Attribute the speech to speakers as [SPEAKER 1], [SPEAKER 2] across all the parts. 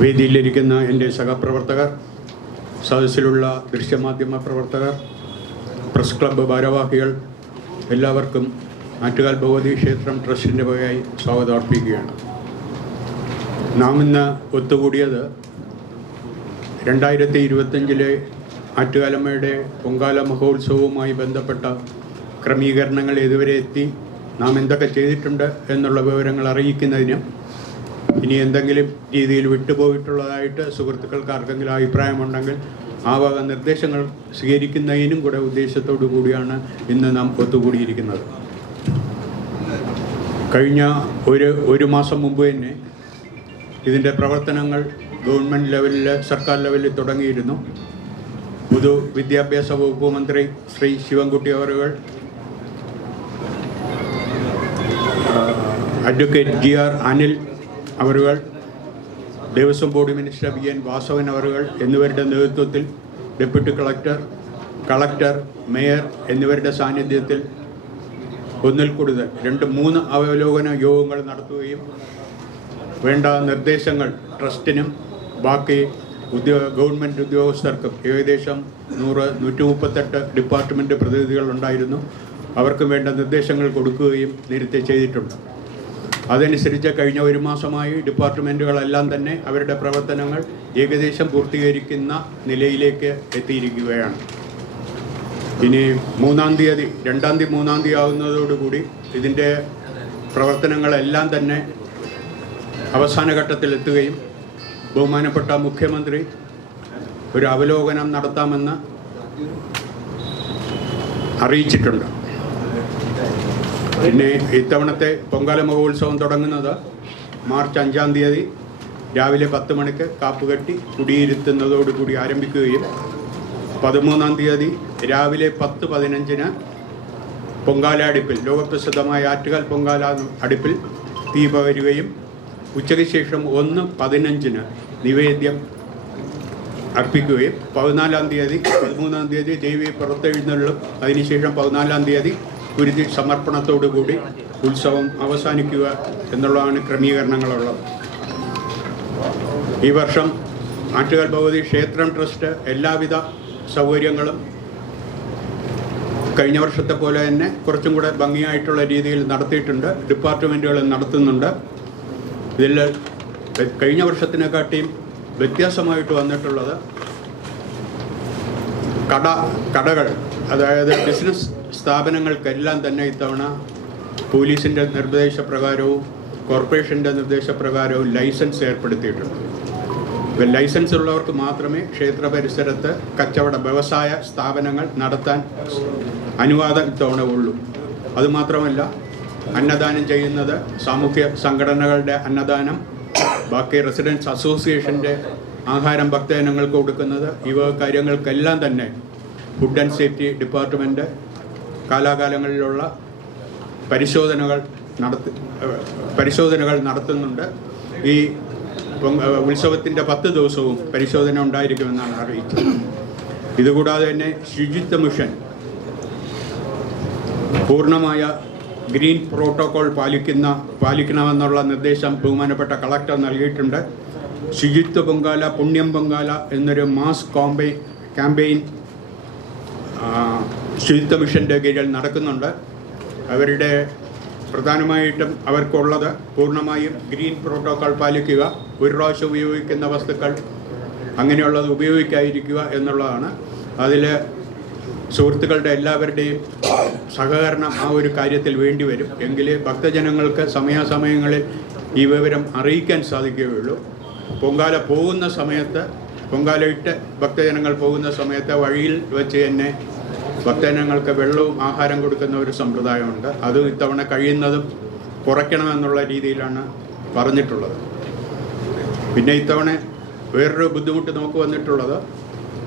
[SPEAKER 1] വേദിയിലിരിക്കുന്ന എന്റെ സഹപ്രവർത്തകർ സദസ്സിലുള്ള ദൃശ്യമാധ്യമ പ്രവർത്തകർ പ്രസ് ക്ലബ്ബ് ഭാരവാഹികൾ എല്ലാവർക്കും ആറ്റുകാൽ ഭഗവതി ക്ഷേത്രം ട്രസ്റ്റിന്റെ വകയായി സ്വാഗതം അർപ്പിക്കുകയാണ്. നാം ഇന്ന് ഒത്തുകൂടിയത് രണ്ടായിരത്തി ഇരുപത്തഞ്ചിലെ ആറ്റുകാലമ്മയുടെ പൊങ്കാല മഹോത്സവവുമായി ബന്ധപ്പെട്ട ക്രമീകരണങ്ങൾ ഇതുവരെ എത്തി നാം എന്തൊക്കെ ചെയ്തിട്ടുണ്ട് എന്നുള്ള വിവരങ്ങൾ അറിയിക്കുന്നതിനും ഇനി എന്തെങ്കിലും രീതിയിൽ വിട്ടുപോയിട്ടുള്ളതായിട്ട് സുഹൃത്തുക്കൾക്ക് ആർക്കെങ്കിലും അഭിപ്രായമുണ്ടെങ്കിൽ ആ വക നിർദ്ദേശങ്ങൾ സ്വീകരിക്കുന്നതിനും കൂടെ ഉദ്ദേശത്തോടു കൂടിയാണ് ഇന്ന് നാം ഒത്തുകൂടിയിരിക്കുന്നത്. കഴിഞ്ഞ ഒരു ഒരു മാസം മുമ്പ് തന്നെ ഇതിന്റെ പ്രവർത്തനങ്ങൾ ഗവൺമെന്റ് ലെവലിൽ സർക്കാർ ലെവലിൽ തുടങ്ങിയിരുന്നു. പൊതു വിദ്യാഭ്യാസ വകുപ്പ് മന്ത്രി ശ്രീ ശിവൻകുട്ടി അവറുകൾ അഡ്വക്കേറ്റ് ജി ആർ അനിൽ അവറുകൾ Devaswom board minister V N Vasavan അവറുകൾ എന്നിവരുടെ നേതൃത്വത്തിൽ ഡെപ്യൂട്ടി കളക്ടർ കളക്ടർ മേയർ എന്നിവരുടെ സാന്നിധ്യത്തിൽ ഒന്നിൽ കൂടുതൽ രണ്ട് മൂന്ന് അവലോകന യോഗങ്ങൾ നടത്തുകയും വേണ്ട നിർദ്ദേശങ്ങൾ ട്രസ്റ്റിനും ബാക്കി ഉദ്യോഗ ഗവൺമെന്റ് ഉദ്യോഗസ്ഥർക്കും ഏകദേശം നൂറ് നൂറ്റി മുപ്പത്തെട്ട് ഡിപ്പാർട്ട്മെന്റ് പ്രതിനിധികൾ ഉണ്ടായിരുന്നു. അവർക്കും വേണ്ട നിർദ്ദേശങ്ങൾ കൊടുക്കുകയും നേരത്തെ ചെയ്തിട്ടുണ്ട്. അതനുസരിച്ച് കഴിഞ്ഞ ഒരു മാസമായി ഡിപ്പാർട്ട്മെന്റുകളെല്ലാം തന്നെ അവരുടെ പ്രവർത്തനങ്ങൾ ഏകദേശം പൂർത്തീകരിക്കുന്ന നിലയിലേക്ക് എത്തിയിരിക്കുകയാണ്. ഇനി മൂന്നാം തീയതി രണ്ടാം തീയതി മൂന്നാം തീയതി ആവുന്നതോടുകൂടി ഇതിന്റെ പ്രവർത്തനങ്ങളെല്ലാം തന്നെ അവസാന ഘട്ടത്തിലെത്തുകയും ബഹുമാനപ്പെട്ട മുഖ്യമന്ത്രി ഒരു അവലോകനം നടത്താമെന്ന് അറിയിച്ചിട്ടുണ്ട്. പിന്നെ ഇത്തവണത്തെ പൊങ്കാല മഹോത്സവം തുടങ്ങുന്നത് മാർച്ച് അഞ്ചാം തീയതി രാവിലെ പത്ത് മണിക്ക് കാപ്പുകെട്ടി കുടിയിരുത്തുന്നതോടുകൂടി ആരംഭിക്കുകയും പതിമൂന്നാം തീയതി രാവിലെ പത്ത് പതിനഞ്ചിന് പൊങ്കാല അടുപ്പിൽ ലോകപ്രസിദ്ധമായ ആറ്റുകാൽ പൊങ്കാല അടുപ്പിൽ തീ പകരുകയും ഉച്ചയ്ക്ക് ശേഷം ഒന്ന് പതിനഞ്ചിന് നിവേദ്യം അർപ്പിക്കുകയും പതിനാലാം തീയതി പതിമൂന്നാം തീയതി ദേവിയെ പുറത്തെഴുന്നള്ളും. അതിനുശേഷം പതിനാലാം തീയതി കുരുതി സമർപ്പണത്തോടുകൂടി ഉത്സവം അവസാനിക്കുക എന്നുള്ളതാണ് ക്രമീകരണങ്ങളുള്ളത്. ഈ വർഷം ആറ്റുകാൽ ഭഗവതി ക്ഷേത്രം ട്രസ്റ്റ് എല്ലാവിധ സൗകര്യങ്ങളും കഴിഞ്ഞ വർഷത്തെ പോലെ തന്നെ കുറച്ചും കൂടെ ഭംഗിയായിട്ടുള്ള രീതിയിൽ നടത്തിയിട്ടുണ്ട് ഡിപ്പാർട്ട്മെന്റുകൾ നടത്തുന്നുണ്ട്. ഇതിൽ കഴിഞ്ഞ വർഷത്തിനെക്കാട്ടിയും വ്യത്യാസമായിട്ട് വന്നിട്ടുള്ളത് കട കടകൾ അതായത് ബിസിനസ് സ്ഥാപനങ്ങൾക്കെല്ലാം തന്നെ ഇത്തവണ പോലീസിന്റെ നിർദ്ദേശപ്രകാരവും കോർപ്പറേഷന്റെ നിർദ്ദേശപ്രകാരവും ലൈസൻസ് ഏർപ്പെടുത്തിയിട്ടുണ്ട്. ഇപ്പം ലൈസൻസ് ഉള്ളവർക്ക് മാത്രമേ ക്ഷേത്ര പരിസരത്ത് കച്ചവട വ്യവസായ സ്ഥാപനങ്ങൾ നടത്താൻ അനുവാദം ഇത്തവണ ഉള്ളൂ. അതുമാത്രമല്ല അന്നദാനം ചെയ്യുന്നത് സാമൂഹ്യ സംഘടനകളുടെ അന്നദാനം ബാക്കി റെസിഡൻസ് അസോസിയേഷന്റെ ആഹാരം ഭക്തജനങ്ങൾക്ക് കൊടുക്കുന്നത് ഇവ കാര്യങ്ങൾക്കെല്ലാം തന്നെ ഫുഡ് ആൻഡ് സേഫ്റ്റി ഡിപ്പാർട്ട്മെന്റ് കാലാകാലങ്ങളിലുള്ള പരിശോധനകൾ നടത്തി പരിശോധനകൾ നടത്തുന്നുണ്ട്. ഈ ഉത്സവത്തിന്റെ പത്ത് ദിവസവും പരിശോധന ഉണ്ടായിരിക്കുമെന്നാണ് അറിയിച്ചത്. ഇതുകൂടാതെ തന്നെ ശുചിത്വ മിഷൻ പൂർണമായ ഗ്രീൻ പ്രോട്ടോകോൾ പാലിക്കുന്ന പാലിക്കണമെന്നുള്ള നിർദ്ദേശം ബഹുമാനപ്പെട്ട കളക്ടർ നൽകിയിട്ടുണ്ട്. ശുചിത്വ പൊങ്കാല പുണ്യം പൊങ്കാല എന്നൊരു മാസ് കോമ്പെ ക്യാമ്പയിൻ ശുചിത്വ മിഷന്റെ കീഴിൽ നടക്കുന്നുണ്ട്. അവരുടെ പ്രധാനമായിട്ടും അവർക്കുള്ളത് പൂർണമായും ഗ്രീൻ പ്രോട്ടോകോൾ പാലിക്കുക ഒരു പ്രാവശ്യം ഉപയോഗിക്കുന്ന വസ്തുക്കൾ അങ്ങനെയുള്ളത് ഉപയോഗിക്കാതിരിക്കുക എന്നുള്ളതാണ്. അതിൽ സുഹൃത്തുക്കളുടെ എല്ലാവരുടെയും സഹകരണം ആ ഒരു കാര്യത്തിൽ വേണ്ടിവരും എങ്കിലേ ഭക്തജനങ്ങൾക്ക് സമയാസമയങ്ങളിൽ ഈ വിവരം അറിയിക്കാൻ സാധിക്കുകയുള്ളൂ. പൊങ്കാല പോകുന്ന സമയത്ത് പൊങ്കാലയിട്ട് ഭക്തജനങ്ങൾ പോകുന്ന സമയത്ത് വഴിയിൽ വെച്ച് തന്നെ ഭക്തജനങ്ങൾക്ക് വെള്ളവും ആഹാരം കൊടുക്കുന്ന ഒരു സമ്പ്രദായമുണ്ട്. അത് ഇത്തവണ കഴിയുന്നതും കുറയ്ക്കണമെന്നുള്ള രീതിയിലാണ് പറഞ്ഞിട്ടുള്ളത്. പിന്നെ ഇത്തവണ വേറൊരു ബുദ്ധിമുട്ട് നമുക്ക് വന്നിട്ടുള്ളത്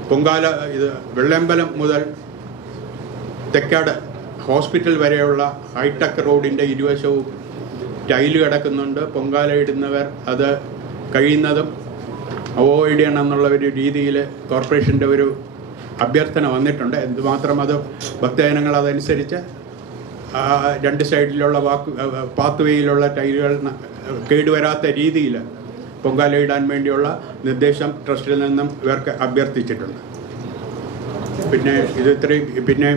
[SPEAKER 1] പൊങ്കാല ഇത് വെള്ളമ്പലം മുതൽ തെക്കാട് ഹോസ്പിറ്റൽ വരെയുള്ള ഹൈടെക് റോഡിന്റെ ഇരുവശവും ടൈൽ കിടക്കുന്നുണ്ട്. പൊങ്കാല ഇടുന്നവർ അത് കഴിയുന്നതും അവോയ്ഡ് ചെയ്യണം എന്നുള്ള ഒരു രീതിയിൽ കോർപ്പറേഷന്റെ ഒരു അഭ്യർത്ഥന വന്നിട്ടുണ്ട്. എന്തുമാത്രം അത് ഭക്തജനങ്ങൾ അതനുസരിച്ച് രണ്ട് സൈഡിലുള്ള വാക്ക് പാത്ത് വേയിലുള്ള ടൈലുകൾ കേടുവരാത്ത രീതിയിൽ പൊങ്കാലയിടാൻ വേണ്ടിയുള്ള നിർദ്ദേശം ട്രസ്റ്റിൽ നിന്നും ഇവർക്ക് അഭ്യർത്ഥിച്ചിട്ടുണ്ട്. പിന്നെ ഇത് ഇത്രയും പിന്നെ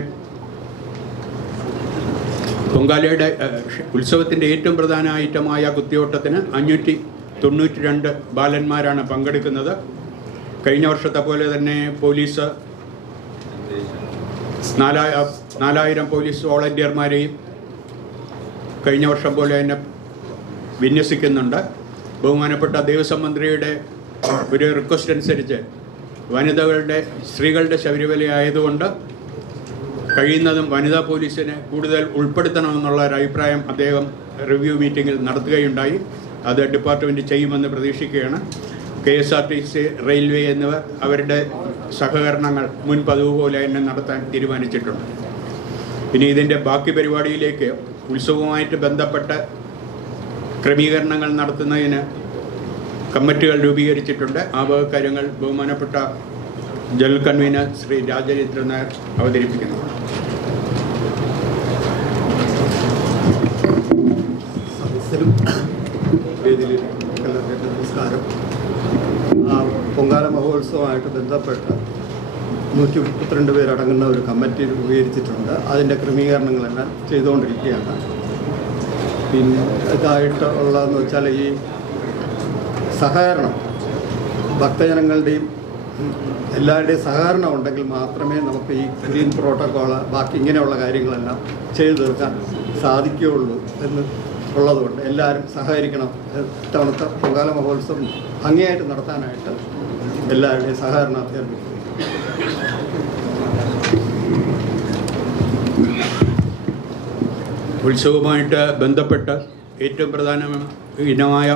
[SPEAKER 1] പൊങ്കാലയുടെ ഉത്സവത്തിന്റെ ഏറ്റവും പ്രധാന ഐറ്റമായ കുത്തിയോട്ടത്തിന് അഞ്ഞൂറ്റി തൊണ്ണൂറ്റി രണ്ട് ബാലന്മാരാണ് പങ്കെടുക്കുന്നത്. കഴിഞ്ഞ വർഷത്തെ പോലെ തന്നെ പോലീസ് നാലായ നാലായിരം പോലീസ് വോളണ്ടിയർമാരെയും കഴിഞ്ഞ വർഷം പോലെ തന്നെ വിന്യസിക്കുന്നുണ്ട്. ബഹുമാനപ്പെട്ട ദേവസ്വം മന്ത്രിയുടെ ഒരു റിക്വസ്റ്റ് അനുസരിച്ച് വനിതകളുടെ സ്ത്രീകളുടെ ശബരിമല ആയതുകൊണ്ട് കഴിയുന്നതും വനിതാ പോലീസിനെ കൂടുതൽ ഉൾപ്പെടുത്തണമെന്നുള്ള ഒരു അഭിപ്രായം അദ്ദേഹം റിവ്യൂ മീറ്റിങ്ങിൽ നടത്തുകയുണ്ടായി. അത് ഡിപ്പാർട്ട്മെന്റ് ചെയ്യുമെന്ന് പ്രതീക്ഷിക്കുകയാണ്. K S R T C railway എന്നിവർ അവരുടെ സഹകരണങ്ങൾ മുൻ പതിവ് പോലെ തന്നെ നടത്താൻ തീരുമാനിച്ചിട്ടുണ്ട്. ഇനി ഇതിന്റെ ബാക്കി പരിപാടിയിലേക്ക് ഉത്സവവുമായിട്ട് ബന്ധപ്പെട്ട ക്രമീകരണങ്ങൾ നടത്തുന്നതിന് കമ്മിറ്റികൾ രൂപീകരിച്ചിട്ടുണ്ട്. ആ വക കാര്യങ്ങൾ ബഹുമാനപ്പെട്ട ജനറൽ കൺവീനർ ശ്രീ രാജചന്ദ്രൻ നായർ അവതരിപ്പിക്കുന്നു.
[SPEAKER 2] എല്ലാവർക്കും നമസ്കാരം. പൊങ്കാല മഹോത്സവമായിട്ട് ബന്ധപ്പെട്ട് നൂറ്റി മുപ്പത്തിരണ്ട് പേരടങ്ങുന്ന ഒരു കമ്മിറ്റി രൂപീകരിച്ചിട്ടുണ്ട്. അതിന്റെ ക്രമീകരണങ്ങളെല്ലാം ചെയ്തുകൊണ്ടിരിക്കുകയാണ്. പിന്നെ ഇതായിട്ട് ഉള്ളതെന്ന് വെച്ചാൽ ഈ സഹകരണം ഭക്തജനങ്ങളുടെയും എല്ലാവരുടെയും സഹകരണം ഉണ്ടെങ്കിൽ മാത്രമേ നമുക്ക് ഈ ഗ്രീൻ പ്രോട്ടോക്കോൾ ബാക്കി ഇങ്ങനെയുള്ള കാര്യങ്ങളെല്ലാം ചെയ്തു തീർക്കാൻ സാധിക്കുകയുള്ളൂ എന്ന് ഉള്ളതുകൊണ്ട് എല്ലാവരും സഹകരിക്കണം. ഇത്തവണത്തെ പൊങ്കാല മഹോത്സവം ഭംഗിയായിട്ട് നടത്താനായിട്ട് എല്ലാവരുടെയും സഹകരണം അഭ്യർത്ഥിക്കുന്നു.
[SPEAKER 1] ഉത്സവവുമായിട്ട് ബന്ധപ്പെട്ട് ഏറ്റവും പ്രധാന ഇനമായ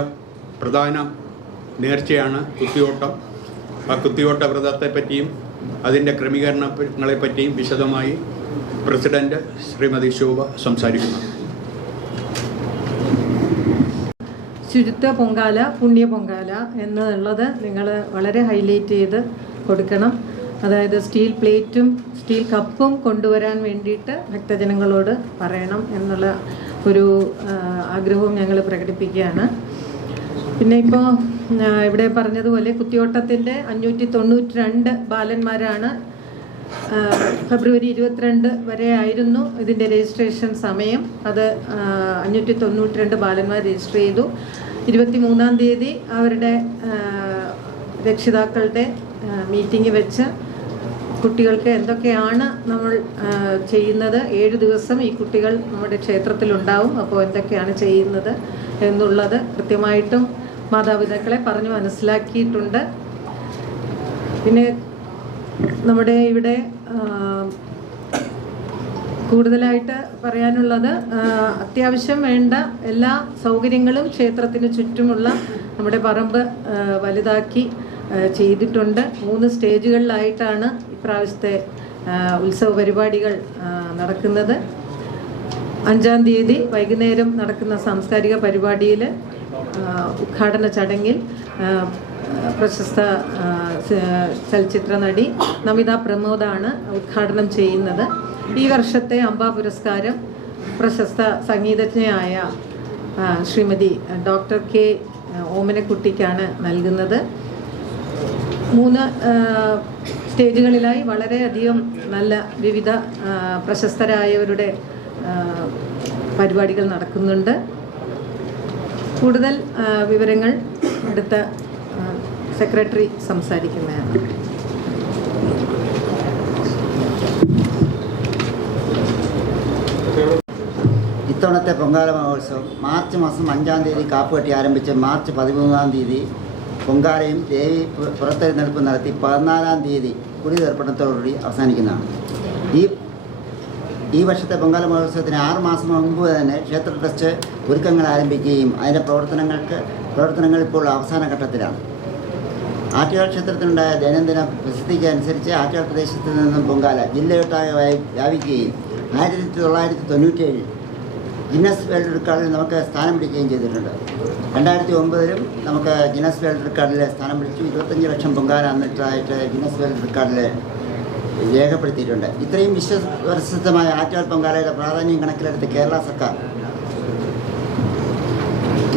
[SPEAKER 1] പ്രധാന നേർച്ചയാണ് കുത്തിയോട്ടം. ആ കുത്തിയോട്ട വ്രതത്തെപ്പറ്റിയും അതിന്റെ ക്രമീകരണങ്ങളെപ്പറ്റിയും വിശദമായി പ്രസിഡന്റ് ശ്രീമതി ശോഭ സംസാരിക്കുന്നു.
[SPEAKER 3] ശുചിത്വ പൊങ്കാല പുണ്യ പൊങ്കാല എന്നുള്ളത് നിങ്ങൾ വളരെ ഹൈലൈറ്റ് ചെയ്ത് കൊടുക്കണം. അതായത് സ്റ്റീൽ പ്ലേറ്റും സ്റ്റീൽ കപ്പും കൊണ്ടുവരാൻ വേണ്ടിയിട്ട് ഭക്തജനങ്ങളോട് പറയണം എന്നുള്ള ഒരു ആഗ്രഹവും ഞങ്ങൾ പ്രകടിപ്പിക്കുകയാണ്. പിന്നെ ഇപ്പോൾ ഇവിടെ പറഞ്ഞതുപോലെ കുത്തിയോട്ടത്തിന്റെ അഞ്ഞൂറ്റി തൊണ്ണൂറ്റി രണ്ട് ബാലന്മാരാണ് ഫെബ്രുവരി ഇരുപത്തിരണ്ട് വരെ ആയിരുന്നു ഇതിന്റെ രജിസ്ട്രേഷൻ സമയം. അത് അഞ്ഞൂറ്റി തൊണ്ണൂറ്റി രണ്ട് ബാലന്മാർ രജിസ്റ്റർ ചെയ്തു. ഇരുപത്തി മൂന്നാം തീയതി അവരുടെ രക്ഷിതാക്കളുടെ മീറ്റിംഗ് വെച്ച് കുട്ടികൾക്ക് എന്തൊക്കെയാണ് നമ്മൾ ചെയ്യുന്നത് ഏഴ് ദിവസം ഈ കുട്ടികൾ നമ്മുടെ ക്ഷേത്രത്തിലുണ്ടാവും അപ്പോൾ എന്തൊക്കെയാണ് ചെയ്യുന്നത് എന്നുള്ളത് കൃത്യമായിട്ടും മാതാപിതാക്കളെ പറഞ്ഞു മനസ്സിലാക്കിയിട്ടുണ്ട്. പിന്നെ നമ്മുടെ ഇവിടെ കൂടുതലായിട്ട് പറയാനുള്ളത് അത്യാവശ്യം വേണ്ട എല്ലാ സൗകര്യങ്ങളും ക്ഷേത്രത്തിന് ചുറ്റുമുള്ള നമ്മുടെ പറമ്പ് വലുതാക്കി ചെയ്തിട്ടുണ്ട്. മൂന്ന് സ്റ്റേജുകളിലായിട്ടാണ് ഇപ്രാവശ്യത്തെ ഉത്സവ പരിപാടികൾ നടക്കുന്നത്. അഞ്ചാം തീയതി വൈകുന്നേരം നടക്കുന്ന സാംസ്കാരിക പരിപാടിയിൽ ഉദ്ഘാടന ചടങ്ങിൽ പ്രശസ്ത ചലച്ചിത്ര നടി നമിത പ്രമോദാണ് ഉദ്ഘാടനം ചെയ്യുന്നത്. ഈ വർഷത്തെ അംബ പുരസ്കാരം പ്രശസ്ത സംഗീതജ്ഞയായ ശ്രീമതി ഡോക്ടർ കെ ഓമനക്കുട്ടിക്കാണ് നൽകുന്നത്. മൂന്ന് സ്റ്റേജുകളിലായി വളരെയധികം നല്ല വിവിധ പ്രശസ്തരായവരുടെ പരിപാടികൾ നടക്കുന്നുണ്ട്. കൂടുതൽ വിവരങ്ങൾ അടുത്ത സെക്രട്ടറി സംസാരിക്കുന്നതാണ്.
[SPEAKER 4] ഇത്തവണത്തെ പൊങ്കാല മഹോത്സവം മാർച്ച് മാസം അഞ്ചാം തീയതി കാപ്പുകെട്ടി ആരംഭിച്ച് മാർച്ച് പതിമൂന്നാം തീയതി പൊങ്കാലയും ദേവി പുറത്തെഴുന്നേൽപ്പ് നടത്തി പതിനാലാം തീയതി കുടിതീർപ്പണത്തോടുകൂടി അവസാനിക്കുന്നതാണ്. ഈ ഈ വർഷത്തെ പൊങ്കാല മഹോത്സവത്തിന് ആറ് മാസം മുമ്പ് തന്നെ ക്ഷേത്ര ട്രസ്റ്റ് ഒരുക്കങ്ങൾ ആരംഭിക്കുകയും അതിന്റെ പ്രവർത്തനങ്ങൾക്ക് പ്രവർത്തനങ്ങൾ ഇപ്പോൾ അവസാന ഘട്ടത്തിലാണ്. ആറ്റുകാൽ ക്ഷേത്രത്തിനുണ്ടായ ദൈനംദിന പ്രസിദ്ധിക്ക് അനുസരിച്ച് ആറ്റുകാൽ പ്രദേശത്ത് നിന്നും പൊങ്കാല ജില്ലയൊട്ടാകെ വ്യാപി- വ്യാപിക്കുകയും ആയിരത്തി തൊള്ളായിരത്തി തൊണ്ണൂറ്റേഴിൽ ഗിന്നസ് വേൾഡ് റെക്കോർഡിൽ നമുക്ക് സ്ഥാനം പിടിക്കുകയും ചെയ്തിട്ടുണ്ട്. രണ്ടായിരത്തി ഒമ്പതിലും നമുക്ക് ഗിന്നസ് വേൾഡ് റെക്കോർഡിൽ സ്ഥാനം പിടിച്ചു. ഇരുപത്തഞ്ച് ലക്ഷം പൊങ്കാല എന്നിട്ടായിട്ട് ഗിന്നസ് വേൾഡ് റെക്കോർഡിൽ രേഖപ്പെടുത്തിയിട്ടുണ്ട്. ഇത്രയും വിശ്വപ്രസിദ്ധമായ ആറ്റുകാൽ പൊങ്കാലയുടെ പ്രാധാന്യം കണക്കിലെടുത്ത് കേരള സർക്കാർ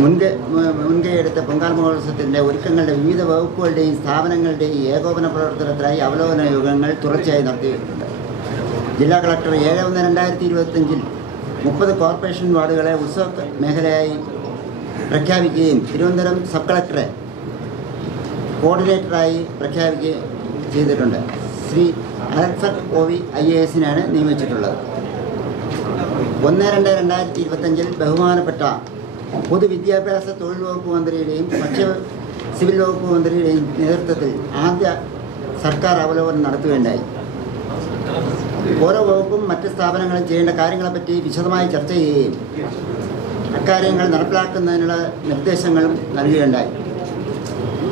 [SPEAKER 4] മുൻകൈ മുൻകൈയെടുത്ത പൊങ്കാല മഹോത്സവത്തിന്റെ ഒരുക്കങ്ങളുടെ വിവിധ വകുപ്പുകളുടെയും സ്ഥാപനങ്ങളുടെയും ഏകോപന പ്രവർത്തനത്തിനായി അവലോകന യോഗങ്ങൾ തുടർച്ചയായി നടത്തിയിട്ടുണ്ട്. ജില്ലാ കളക്ടർ ഏഴ് ഒന്ന് രണ്ടായിരത്തി ഇരുപത്തഞ്ചിൽ മുപ്പത് കോർപ്പറേഷൻ വാർഡുകളെ ഉത്സവ മേഖലയായി പ്രഖ്യാപിക്കുകയും തിരുവനന്തപുരം സബ് കളക്ടറെ കോർഡിനേറ്ററായി പ്രഖ്യാപിക്കുകയും ചെയ്തിട്ടുണ്ട്. ശ്രീ അലക്സർ വി ഐ എ എസിനാണ് നിയമിച്ചിട്ടുള്ളത്. ഒന്ന് രണ്ട് രണ്ടായിരത്തി ഇരുപത്തഞ്ചിൽ ബഹുമാനപ്പെട്ട പൊതുവിദ്യാഭ്യാസ തൊഴിൽ വകുപ്പ് മന്ത്രിയുടെയും ഭക്ഷ്യ സിവിൽ വകുപ്പ് മന്ത്രിയുടെയും നേതൃത്വത്തിൽ ആദ്യ സർക്കാർ അവലോകനം നടത്തുകയുണ്ടായി. ഓരോ വകുപ്പും മറ്റ് സ്ഥാപനങ്ങളും ചെയ്യേണ്ട കാര്യങ്ങളെപ്പറ്റി വിശദമായി ചർച്ച ചെയ്യുകയും അക്കാര്യങ്ങൾ നടപ്പിലാക്കുന്നതിനുള്ള നിർദ്ദേശങ്ങളും നൽകുകയുണ്ടായി.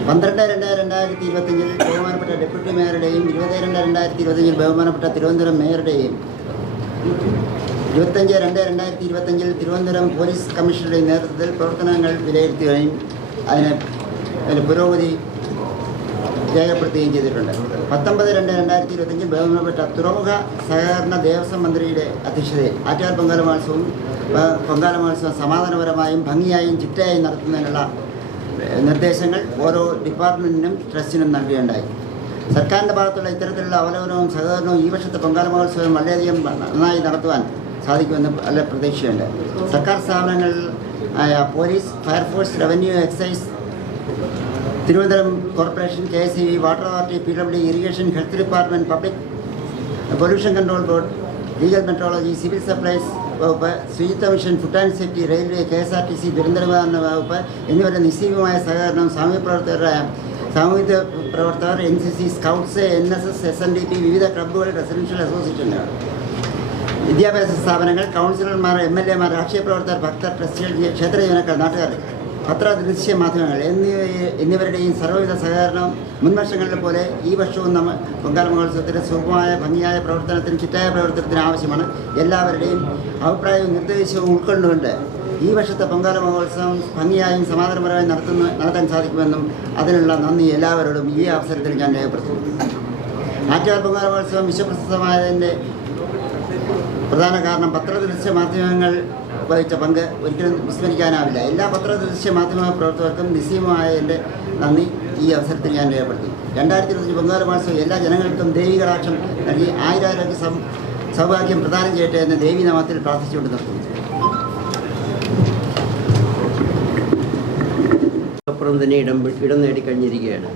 [SPEAKER 4] പന്ത്രണ്ട് രണ്ട് രണ്ടായിരത്തി ഇരുപത്തഞ്ചിൽ ബഹുമാനപ്പെട്ട ഡെപ്യൂട്ടി മേയറുടെയും ഇരുപത് രണ്ട് രണ്ടായിരത്തി ഇരുപത്തഞ്ചിൽ ബഹുമാനപ്പെട്ട തിരുവനന്തപുരം മേയറുടെയും ഇരുപത്തഞ്ച് രണ്ട് രണ്ടായിരത്തി ഇരുപത്തഞ്ചിൽ തിരുവനന്തപുരം പോലീസ് കമ്മീഷണറുടെ നേതൃത്വത്തിൽ പ്രവർത്തനങ്ങൾ വിലയിരുത്തുകയും അതിന് അതിന് പുരോഗതി രേഖപ്പെടുത്തുകയും ചെയ്തിട്ടുണ്ട്. പത്തൊമ്പത് രണ്ട് രണ്ടായിരത്തി ഇരുപത്തഞ്ചിൽ ബഹുമാനപ്പെട്ട തുറമുഖ സഹകരണ ദേവസ്വം മന്ത്രിയുടെ അധ്യക്ഷതയിൽ ആറ്റാർ പൊങ്കാല മഹോത്സവം പൊങ്കാല മഹോത്സവം സമാധാനപരമായും ഭംഗിയായും ചിട്ടയായും നടത്തുന്നതിനുള്ള നിർദ്ദേശങ്ങൾ ഓരോ ഡിപ്പാർട്ട്മെന്റിനും ട്രസ്റ്റിനും നൽകുകയുണ്ടായി. സർക്കാരിന്റെ ഭാഗത്തുള്ള ഇത്തരത്തിലുള്ള അവലോകനവും സഹകരണവും ഈ വർഷത്തെ പൊങ്കാല മഹോത്സവം വളരെയധികം നന്നായി നടത്തുവാൻ സാധിക്കുമെന്ന് നല്ല പ്രതീക്ഷയുണ്ട്. സർക്കാർ സ്ഥാപനങ്ങൾ ആയ police fire force revenue excise Thiruvananthapuram corporation K S E water authority P W irrigation health department public pollution control board legal metrology civil supplies വകുപ്പ് Suchitwa mission food and safety railway K S R T C ദുരന്ത നിവാരണ വകുപ്പ് എന്നിവരുടെ നിസ്സീമമായ സഹകരണം സാമൂഹ്യ പ്രവർത്തകരുടെ സാമൂഹിക പ്രവർത്തകർ N C C scouts N S S S N D P വിവിധ ക്ലബ്ബുകൾ റെസിഡൻഷ്യൽ അസോസിയേഷനുകൾ വിദ്യാഭ്യാസ സ്ഥാപനങ്ങൾ കൗൺസിലർമാർ എം എൽ എമാർ രാഷ്ട്രീയ പ്രവർത്തകർ ഭക്തർ ജീ- ക്ഷേത്ര ജീവനക്കാർ നാട്ടുകാർ പത്ര ദൃശ്യ മാധ്യമങ്ങൾ എന്നിവ എന്നിവരുടെയും സർവവിധ സഹകരണം മുൻവർഷങ്ങളിലെ പോലെ ഈ വർഷവും നമ്മൾ പൊങ്കാല മഹോത്സവത്തിന്റെ സുഖമായ ഭംഗിയായ പ്രവർത്തനത്തിന് ചിട്ടായ പ്രവർത്തനത്തിന് ആവശ്യമാണ്. എല്ലാവരുടെയും അഭിപ്രായവും നിർദ്ദേശവും ഉൾക്കൊണ്ടുകൊണ്ട് ഈ വർഷത്തെ പൊങ്കാല മഹോത്സവം ഭംഗിയായും സമാധാനപരമായും നടത്തുന്ന നടത്താൻ സാധിക്കുമെന്നും അതിനുള്ള നന്ദി എല്ലാവരോടും ഈ അവസരത്തിൽ ഞാൻ രേഖപ്പെടുത്തുന്നു. ആറ്റുകാൽ പൊങ്കാല മഹോത്സവം വിശ്വപ്രസിദ്ധമായതിന്റെ പ്രധാന കാരണം പത്രദൃശ്യ മാധ്യമങ്ങൾ വഹിച്ച പങ്ക് ഒരിക്കലും വിസ്മരിക്കാനാവില്ല. എല്ലാ പത്രദൃശ്യ മാധ്യമ പ്രവർത്തകർക്കും നിസ്സീമമായ എന്റെ നന്ദി. ഈ അവസരത്തിൽ ഞാൻ രേഖപ്പെടുത്തി. രണ്ടായിരത്തി ഇരുപത്തി പൊങ്കാല മാസം എല്ലാ ജനങ്ങൾക്കും ദൈവികടാക്ഷം നൽകി ആയിരാരോഗ്യ സൗഭാഗ്യം പ്രദാനം ചെയ്യട്ടെ എന്ന് ദേവി നാമത്തിൽ പ്രാർത്ഥിച്ചുകൊണ്ട് നിർത്തുന്നു.
[SPEAKER 5] അപ്പുറം തന്നെ ഇടം ഇടം നേടിക്കഴിഞ്ഞിരിക്കുകയാണ്.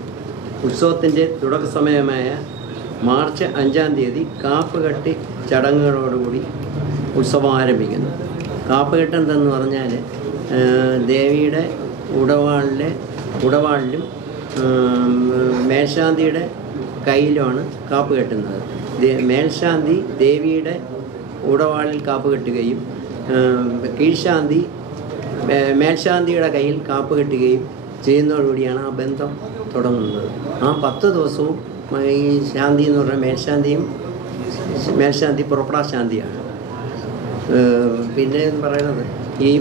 [SPEAKER 5] ഉത്സവത്തിന്റെ തുടക്ക സമയമായ മാർച്ച് അഞ്ചാം തീയതി കാപ്പ് കെട്ടി ചടങ്ങുകളോടുകൂടി ഉത്സവം ആരംഭിക്കുന്നു. കാപ്പ് കെട്ട് പറഞ്ഞാൽ ദേവിയുടെ ഉടവാളിലെ ഉടവാളിലും മേൽശാന്തിയുടെ കയ്യിലുമാണ് കാപ്പ് കെട്ടുന്നത് മേൽശാന്തി ദേവിയുടെ ഉടവാളിൽ കാപ്പ് കെട്ടുകയും കീഴ്ശാന്തി മേൽശാന്തിയുടെ കയ്യിൽ കാപ്പ് കെട്ടുകയും ചെയ്യുന്നതോടുകൂടിയാണ് ആ ബന്ധം തുടങ്ങുന്നത്. ആ പത്ത് ദിവസവും ഈ ശാന്തി എന്ന് പറഞ്ഞാൽ മേൽശാന്തിയും മേൽശാന്തി ശാന്തിയാണ് പിന്നെ എന്ന് പറയുന്നത് ഈ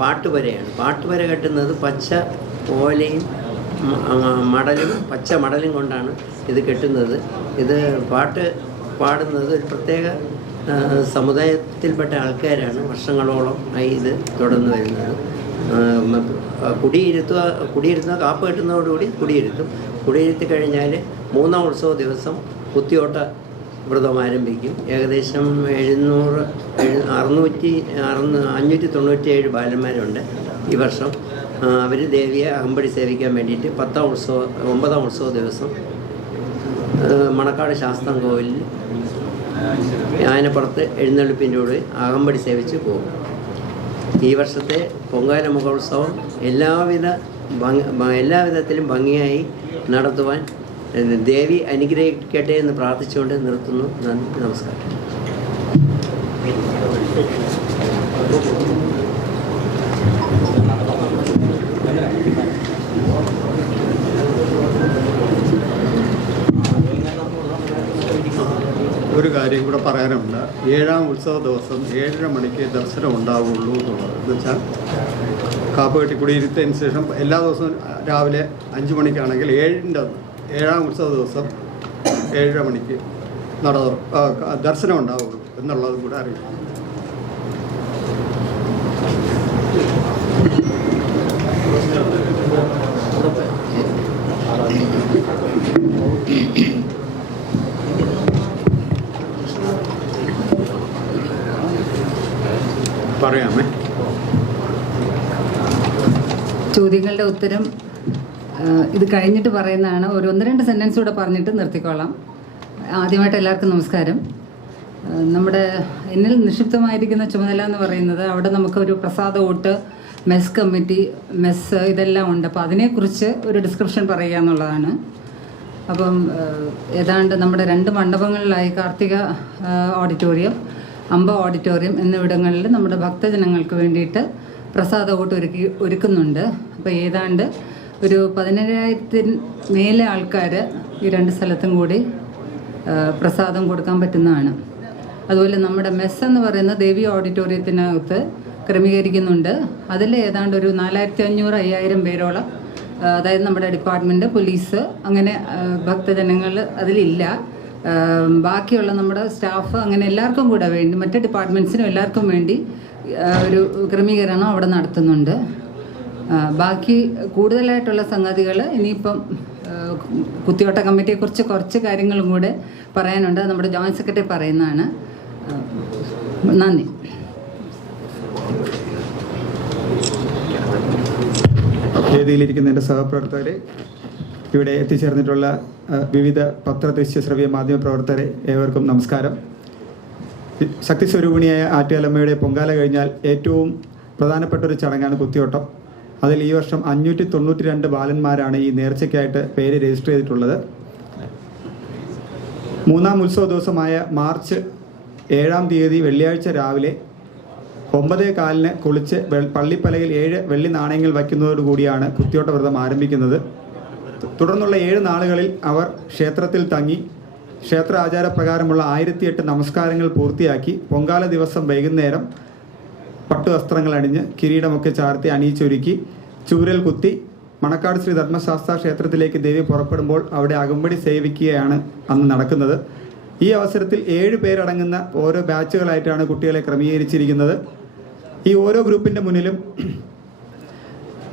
[SPEAKER 5] പാട്ട് വരെയാണ് പാട്ട് പാട്ടുവര കെട്ടുന്നത് പച്ച ഓലയും മടലും പച്ച മടലും കൊണ്ടാണ് ഇത് കെട്ടുന്നത്. ഇത് പാട്ട് പാടുന്നത് ഒരു പ്രത്യേക സമുദായത്തിൽപ്പെട്ട ആൾക്കാരാണ് വർഷങ്ങളോളം ആയി ഇത് തുടർന്ന് വരുന്നത്. കുടിയിരുത്തുക കുടിയിരുത്തുക കാപ്പ് കെട്ടുന്നതോടുകൂടി കുടിയിരുത്തും. കുടിയിരുത്തി കഴിഞ്ഞാൽ മൂന്നാം ഉത്സവ ദിവസം കുത്തിയോട്ട വ്രതം ആരംഭിക്കും ഏകദേശം എഴുന്നൂറ് എഴു അറുന്നൂറ്റി അറുന്നൂ അഞ്ഞൂറ്റി തൊണ്ണൂറ്റി ഏഴ് ബാലന്മാരുണ്ട് ഈ വർഷം. അവർ ദേവിയെ അകമ്പടി സേവിക്കാൻ വേണ്ടിയിട്ട് പത്താം ഉത്സവ ഒമ്പതാം ഉത്സവ ദിവസം മണക്കാട് ശാസ്ത്രം കോവിലിൽ ആനപ്പുറത്ത് എഴുന്നള്ളിപ്പിന്റെ കൂടെ അകമ്പടി സേവിച്ച് പോകും. ഈ വർഷത്തെ പൊങ്കാല മഹോത്സവം എല്ലാവിധ ഭംഗി എല്ലാവിധത്തിലും ഭംഗിയായി നടത്തുവാൻ ദേവി അനുഗ്രഹിക്കട്ടെ എന്ന് പ്രാർത്ഥിച്ചുകൊണ്ട് നിർത്തുന്നു. നന്ദി നമസ്കാരം.
[SPEAKER 2] ഒരു കാര്യം കൂടെ പറയാനുണ്ട്. ഏഴാം ഉത്സവ ദിവസം ഏഴര മണിക്ക് ദർശനം ഉണ്ടാവുള്ളൂ എന്നുള്ളത്. എന്ന് വെച്ചാൽ കാപ്പ് കെട്ടി കുടിയിരുത്തതിന് ശേഷം എല്ലാ ദിവസവും രാവിലെ അഞ്ച് മണിക്കാണെങ്കിൽ ഏഴിന്റെ അന്ന് ഏഴാം ഉത്സവ ദിവസം ഏഴര മണിക്ക് നട ദർശനം ഉണ്ടാവുള്ളൂ എന്നുള്ളതും കൂടെ അറിയാം.
[SPEAKER 1] പറയാമേ.
[SPEAKER 6] ചോദ്യങ്ങളുടെ ഉത്തരം ഇത് കഴിഞ്ഞിട്ട് പറയുന്നതാണ് ഒരു ഒന്ന് രണ്ട് സെന്റൻസ് കൂടെ പറഞ്ഞിട്ട് നിർത്തിക്കോളാം. ആദ്യമായിട്ട് എല്ലാവർക്കും നമസ്കാരം. നമ്മുടെ എന്നിൽ നിക്ഷിപ്തമായിരിക്കുന്ന ചുമതല എന്ന് പറയുന്നത് അവിടെ നമുക്കൊരു പ്രസാദ വോട്ട് മെസ് കമ്മിറ്റി മെസ് ഇതെല്ലാം ഉണ്ട്. അപ്പോൾ അതിനെക്കുറിച്ച് ഒരു ഡിസ്ക്രിപ്ഷൻ പറയുക എന്നുള്ളതാണ്. അപ്പം ഏതാണ്ട് നമ്മുടെ രണ്ട് മണ്ഡപങ്ങളിലായി കാർത്തിക ഓഡിറ്റോറിയം അമ്പ ഓഡിറ്റോറിയം എന്നിവിടങ്ങളിൽ നമ്മുടെ ഭക്തജനങ്ങൾക്ക് വേണ്ടിയിട്ട് പ്രസാദ വോട്ട് ഒരുക്കി ഒരുക്കുന്നുണ്ട്. അപ്പോൾ ഏതാണ്ട് ഒരു പതിനേഴായിരത്തിന് മേലെ ആൾക്കാർ ഈ രണ്ട് സ്ഥലത്തും കൂടി പ്രസാദം കൊടുക്കാൻ പറ്റുന്നതാണ്. അതുപോലെ നമ്മുടെ മെസ് എന്ന് പറയുന്ന ദേവി ഓഡിറ്റോറിയത്തിനകത്ത് ക്രമീകരിക്കുന്നുണ്ട്. അതിൽ ഏതാണ്ട് ഒരു നാലായിരത്തി അഞ്ഞൂറ് അയ്യായിരം പേരോളം അതായത് നമ്മുടെ ഡിപ്പാർട്ട്മെന്റ് പോലീസ് അങ്ങനെ ഭക്തജനങ്ങൾ അതിലില്ല. ബാക്കിയുള്ള നമ്മുടെ സ്റ്റാഫ് അങ്ങനെ എല്ലാവർക്കും കൂടെ വേണ്ടി മറ്റ് ഡിപ്പാർട്ട്മെന്റ്സിനും എല്ലാവർക്കും വേണ്ടി ഒരു ക്രമീകരണം അവിടെ നടത്തുന്നുണ്ട്. ബാക്കി കൂടുതലായിട്ടുള്ള സംഗതികൾ ഇനിയിപ്പം കുത്തിയോട്ട കമ്മിറ്റിയെക്കുറിച്ച് കുറച്ച് കാര്യങ്ങളും കൂടെ പറയാനുണ്ട്. നമ്മുടെ ജോയിന്റ് സെക്രട്ടറി പറയുന്നതാണ്. നന്ദി.
[SPEAKER 7] വേദിയിലിരിക്കുന്ന എന്റെ സഹപ്രവർത്തകരെ ഇവിടെ എത്തിച്ചേർന്നിട്ടുള്ള വിവിധ പത്ര ദൃശ്യ ശ്രവ്യ മാധ്യമ പ്രവർത്തകരെ ഏവർക്കും നമസ്കാരം. ശക്തി സ്വരൂപിണിയായ ആറ്റുകാലമ്മയുടെ പൊങ്കാല കഴിഞ്ഞാൽ ഏറ്റവും പ്രധാനപ്പെട്ട ഒരു ചടങ്ങാണ് കുത്തിയോട്ടം അതിൽ ഈ വർഷം അഞ്ഞൂറ്റി തൊണ്ണൂറ്റി രണ്ട് ബാലന്മാരാണ് ഈ നേർച്ചയ്ക്കായിട്ട് പേര് രജിസ്റ്റർ ചെയ്തിട്ടുള്ളത്. മൂന്നാം ഉത്സവ ദിവസമായ മാർച്ച് ഏഴാം തീയതി വെള്ളിയാഴ്ച രാവിലെ ഒമ്പതേ കാലിന് കുളിച്ച് പള്ളിപ്പലയിൽ ഏഴ് വെള്ളി നാണയങ്ങൾ വയ്ക്കുന്നതോടുകൂടിയാണ് കുത്തിയോട്ട വ്രതം ആരംഭിക്കുന്നത്. തുടർന്നുള്ള ഏഴ് നാളുകളിൽ അവർ ക്ഷേത്രത്തിൽ തങ്ങി ക്ഷേത്ര ആചാരപ്രകാരമുള്ള ആയിരത്തിയെട്ട് നമസ്കാരങ്ങൾ പൂർത്തിയാക്കി. പൊങ്കാല ദിവസം വൈകുന്നേരം പട്ടുവസ്ത്രങ്ങൾ അണിഞ്ഞ് കിരീടമൊക്കെ ചാർത്തി അണിയിച്ചൊരുക്കി ചൂരൽ കുത്തി മണക്കാട് ശ്രീ ധർമ്മശാസ്ത്ര ക്ഷേത്രത്തിലേക്ക് ദേവി പുറപ്പെടുമ്പോൾ അവിടെ അകമ്പടി സേവിക്കുകയാണ് അന്ന് നടക്കുന്നത്. ഈ അവസരത്തിൽ ഏഴ് പേരടങ്ങുന്ന ഓരോ ബാച്ചുകളായിട്ടാണ് കുട്ടികളെ ക്രമീകരിച്ചിരിക്കുന്നത്. ഈ ഓരോ ഗ്രൂപ്പിന്റെ മുന്നിലും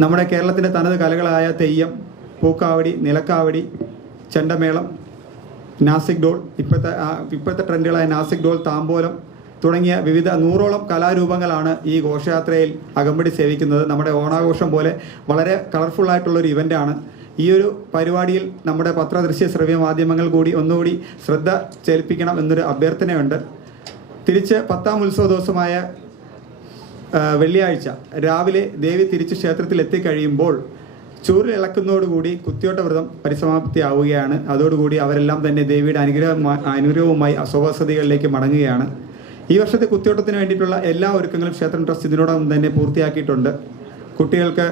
[SPEAKER 7] നമ്മുടെ കേരളത്തിന്റെ തനത് കലകളായ തെയ്യം പൂക്കാവടി നിലക്കാവടി ചെണ്ടമേളം നാസിക് ഡോൾ ഇപ്പോഴത്തെ ഇപ്പോഴത്തെ ട്രെൻഡുകളായ നാസിക് ഡോൾ താമ്പോലം തുടങ്ങിയ വിവിധ നൂറോളം കലാരൂപങ്ങളാണ് ഈ ഘോഷയാത്രയിൽ അകമ്പടി സേവിക്കുന്നത്. നമ്മുടെ ഓണാഘോഷം പോലെ വളരെ കളർഫുൾ ആയിട്ടുള്ളൊരു ഇവന്റാണ് ഈ ഒരു പരിപാടിയിൽ നമ്മുടെ പത്രദൃശ്യ ശ്രവ്യ മാധ്യമങ്ങൾ കൂടി ഒന്നുകൂടി ശ്രദ്ധ ചെലുപ്പിക്കണം എന്നൊരു അഭ്യർത്ഥനയുണ്ട്. തിരിച്ച് പത്താം ഉത്സവ ദിവസമായ വെള്ളിയാഴ്ച രാവിലെ ദേവി തിരിച്ച് ക്ഷേത്രത്തിൽ എത്തിക്കഴിയുമ്പോൾ ചൂരിലിളക്കുന്നതോടുകൂടി കുത്തിയോട്ട വ്രതം പരിസമാപ്തിയാവുകയാണ്. അതോടുകൂടി അവരെല്ലാം തന്നെ ദേവിയുടെ അനുഗ്രഹ അനുഗ്രഹവുമായി അസ്വസ്ഥതകളിലേക്ക് മടങ്ങുകയാണ്. ഈ വർഷത്തെ കുത്തിയോട്ടത്തിന് വേണ്ടിയിട്ടുള്ള എല്ലാ ഒരുക്കങ്ങളും ക്ഷേത്രം ട്രസ്റ്റ് ഇതിനോടൊപ്പം തന്നെ പൂർത്തിയാക്കിയിട്ടുണ്ട്. കുട്ടികൾക്ക്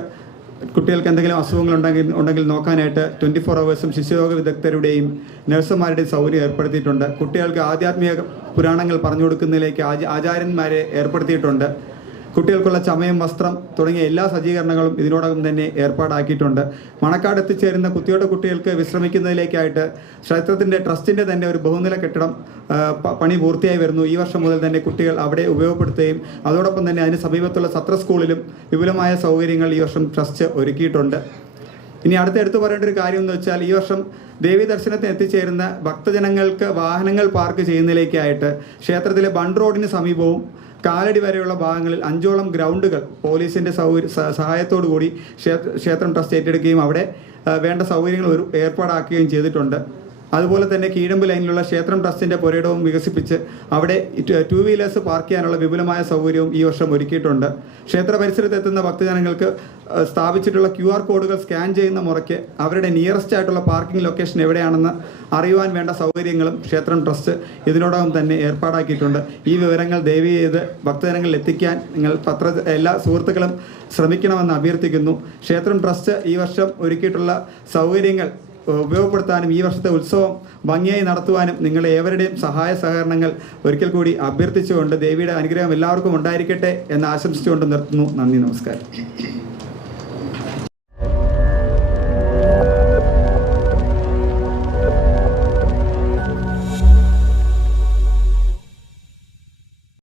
[SPEAKER 7] കുട്ടികൾക്ക് എന്തെങ്കിലും അസുഖങ്ങൾ ഉണ്ടെങ്കിൽ ഉണ്ടെങ്കിൽ നോക്കാനായിട്ട് ട്വന്റി ഫോർ അവേഴ്സും ശിശുരോഗ വിദഗ്ധരുടെയും നഴ്സുമാരുടെയും സൗകര്യം ഏർപ്പെടുത്തിയിട്ടുണ്ട്. കുട്ടികൾക്ക് ആധ്യാത്മിക പുരാണങ്ങൾ പറഞ്ഞു കൊടുക്കുന്നതിലേക്ക് ആചാര്യന്മാരെ ഏർപ്പെടുത്തിയിട്ടുണ്ട്. കുട്ടികൾക്കുള്ള ചമയം വസ്ത്രം തുടങ്ങിയ എല്ലാ സജ്ജീകരണങ്ങളും ഇതിനോടകം തന്നെ ഏർപ്പാടാക്കിയിട്ടുണ്ട്. മണക്കാട് എത്തിച്ചേരുന്ന കുത്തിയോട്ട കുട്ടികൾക്ക് വിശ്രമിക്കുന്നതിലേക്കായിട്ട് ക്ഷേത്രത്തിന്റെ ട്രസ്റ്റിന്റെ തന്നെ ഒരു ബഹുനില കെട്ടിടം പണി പൂർത്തിയായി വരുന്നു. ഈ വർഷം മുതൽ തന്നെ കുട്ടികൾ അവിടെ ഉപയോഗപ്പെടുത്തുകയും അതോടൊപ്പം തന്നെ അതിന് സമീപത്തുള്ള സത്ര സ്കൂളിലും വിപുലമായ സൗകര്യങ്ങൾ ഈ വർഷം ട്രസ്റ്റ് ഒരുക്കിയിട്ടുണ്ട്. ഇനി അടുത്ത എടുത്തു പറയേണ്ട ഒരു കാര്യം എന്ന് വെച്ചാൽ ഈ വർഷം ദേവി ദർശനത്തിന് എത്തിച്ചേരുന്ന ഭക്തജനങ്ങൾക്ക് വാഹനങ്ങൾ പാർക്ക് ചെയ്യുന്നതിലേക്കായിട്ട് ക്ഷേത്രത്തിലെ ബൺ റോഡിന് സമീപവും കാലടി വരെയുള്ള ഭാഗങ്ങളിൽ അഞ്ചോളം ഗ്രൗണ്ടുകൾ പോലീസിന്റെ സൗകര്യ സഹായത്തോടു കൂടി ക്ഷേത്രം ട്രസ്റ്റ് ഏറ്റെടുക്കുകയും അവിടെ വേണ്ട സൗകര്യങ്ങൾ ഒരു ഏർപ്പാടാക്കുകയും ചെയ്തിട്ടുണ്ട്. അതുപോലെ തന്നെ കീഴമ്പ് ലൈനിലുള്ള ക്ഷേത്രം ട്രസ്റ്റിന്റെ പുരയിടവും വികസിപ്പിച്ച് അവിടെ ടു- വീലേഴ്സ് പാർക്ക് ചെയ്യാനുള്ള വിപുലമായ സൗകര്യവും ഈ വർഷം ഒരുക്കിയിട്ടുണ്ട്. ക്ഷേത്ര പരിസരത്ത് എത്തുന്ന ഭക്തജനങ്ങൾക്ക് സ്ഥാപിച്ചിട്ടുള്ള ക്യു ആർ കോഡുകൾ സ്കാൻ ചെയ്യുന്ന മുറയ്ക്ക് അവരുടെ നിയറസ്റ്റ് ആയിട്ടുള്ള പാർക്കിംഗ് ലൊക്കേഷൻ എവിടെയാണെന്ന് അറിയുവാൻ വേണ്ട സൗകര്യങ്ങളും ക്ഷേത്രം ട്രസ്റ്റ് ഇതിനോടകം തന്നെ ഏർപ്പാടാക്കിയിട്ടുണ്ട്. ഈ വിവരങ്ങൾ ദയവ് ചെയ്ത് ഭക്തജനങ്ങളിൽ എത്തിക്കാൻ നിങ്ങൾ പത്ര എല്ലാ സുഹൃത്തുക്കളും ശ്രമിക്കണമെന്ന് അഭ്യർത്ഥിക്കുന്നു. ക്ഷേത്രം ട്രസ്റ്റ് ഈ വർഷം ഒരുക്കിയിട്ടുള്ള സൗകര്യങ്ങൾ ഉപയോഗപ്പെടുത്താനും ഈ വർഷത്തെ ഉത്സവം ഭംഗിയായി നടത്തുവാനും നിങ്ങളെ ഏവരുടെയും സഹായ സഹകരണങ്ങൾ ഒരിക്കൽ കൂടി അഭ്യർത്ഥിച്ചുകൊണ്ട് ദേവിയുടെ അനുഗ്രഹം എല്ലാവർക്കും ഉണ്ടായിരിക്കട്ടെ എന്ന് ആശംസിച്ചുകൊണ്ട് നിർത്തുന്നു. നന്ദി നമസ്കാരം.